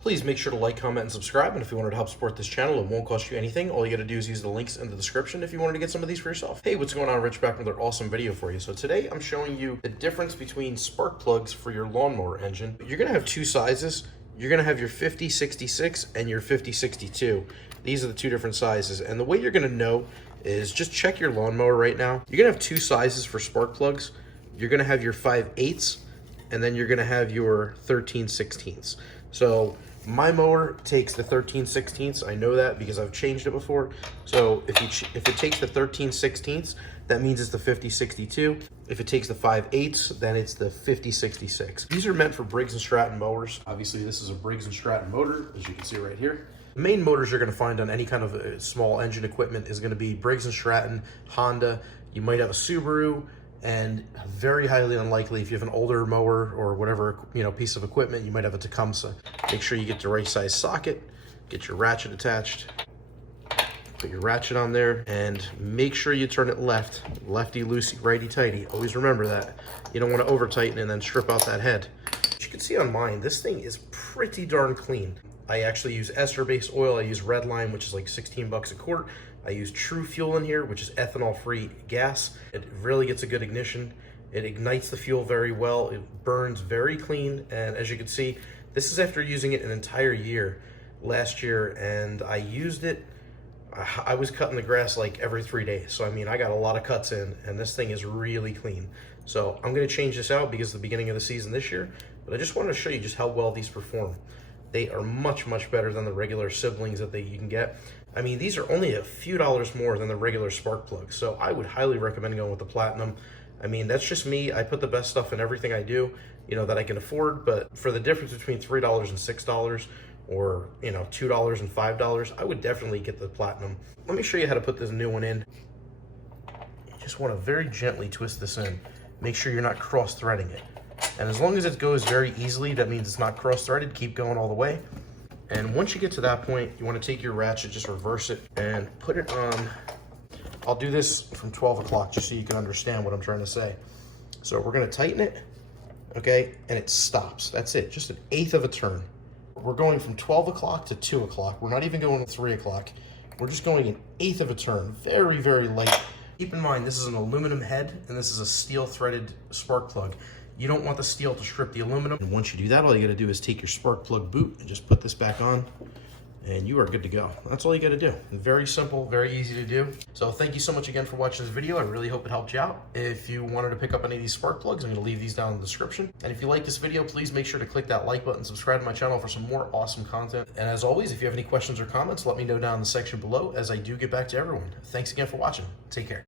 Please make sure to like, comment, and subscribe. And if you wanted to help support this channel, it won't cost you anything. All you got to do is use the links in the description if you wanted to get some of these for yourself. Hey, what's going on? Rich back with another awesome video for you. So today I'm showing you the difference between spark plugs for your lawnmower engine. You're going to have two sizes. You're going to have your 5066 and your 5062. These are the two different sizes. And the way you're going to know is just check your lawnmower right now. You're going to have two sizes for spark plugs. You're going to have your 5/8 and then you're going to have your 13/16. So my mower takes the 13/16. I know that because I've changed it before. So if it takes the 13/16, that means it's the 5062. If it takes the 5/8, then it's the 5066. These are meant for Briggs and Stratton mowers. Obviously, this is a Briggs and Stratton motor, as you can see right here. The main motors you're going to find on any kind of small engine equipment is going to be Briggs and Stratton, Honda. You might have a Subaru. And very highly unlikely, if you have an older mower or whatever piece of equipment, you might have a Tecumseh. Make sure you get the right size socket, get your ratchet attached, put your ratchet on there, and make sure you turn it left, lefty loosey, righty tighty. Always remember that. You don't want to over tighten and then strip out that head. As you can see on mine, this thing is pretty darn clean. I actually use ester-based oil. I use Redline, which is like 16 bucks a quart. I use True Fuel in here, which is ethanol-free gas. It really gets a good ignition. It ignites the fuel very well. It burns very clean. And as you can see, this is after using it an entire year last year. And I used it, I was cutting the grass like every 3 days. So, I mean, I got a lot of cuts in, and this thing is really clean. So I'm gonna change this out because it's the beginning of the season this year. But I just wanted to show you just how well these perform. They are much, much better than the regular siblings that you can get. I mean, these are only a few dollars more than the regular spark plugs. So I would highly recommend going with the Platinum. I mean, that's just me. I put the best stuff in everything I do, that I can afford. But for the difference between $3 and $6 or, $2 and $5, I would definitely get the Platinum. Let me show you how to put this new one in. You just want to very gently twist this in. Make sure you're not cross-threading it. And as long as it goes very easily, that means it's not cross-threaded. Keep going all the way. And once you get to that point, you want to take your ratchet, just reverse it, and put it on. I'll do this from 12 o'clock just so you can understand what I'm trying to say. So we're going to tighten it, okay, and it stops. That's it, just 1/8 of a turn. We're going from 12 o'clock to 2 o'clock. We're not even going to 3 o'clock. We're just going 1/8 of a turn, very, very light. Keep in mind, this is an aluminum head, and this is a steel threaded spark plug. You don't want the steel to strip the aluminum. And once you do that, all you gotta do is take your spark plug boot and just put this back on, and you are good to go. That's all you gotta do. Very simple, very easy to do. So thank you so much again for watching this video. I really hope it helped you out. If you wanted to pick up any of these spark plugs, I'm gonna leave these down in the description. And if you like this video, please make sure to click that like button, subscribe to my channel for some more awesome content. And as always, if you have any questions or comments, let me know down in the section below as I do get back to everyone. Thanks again for watching. Take care.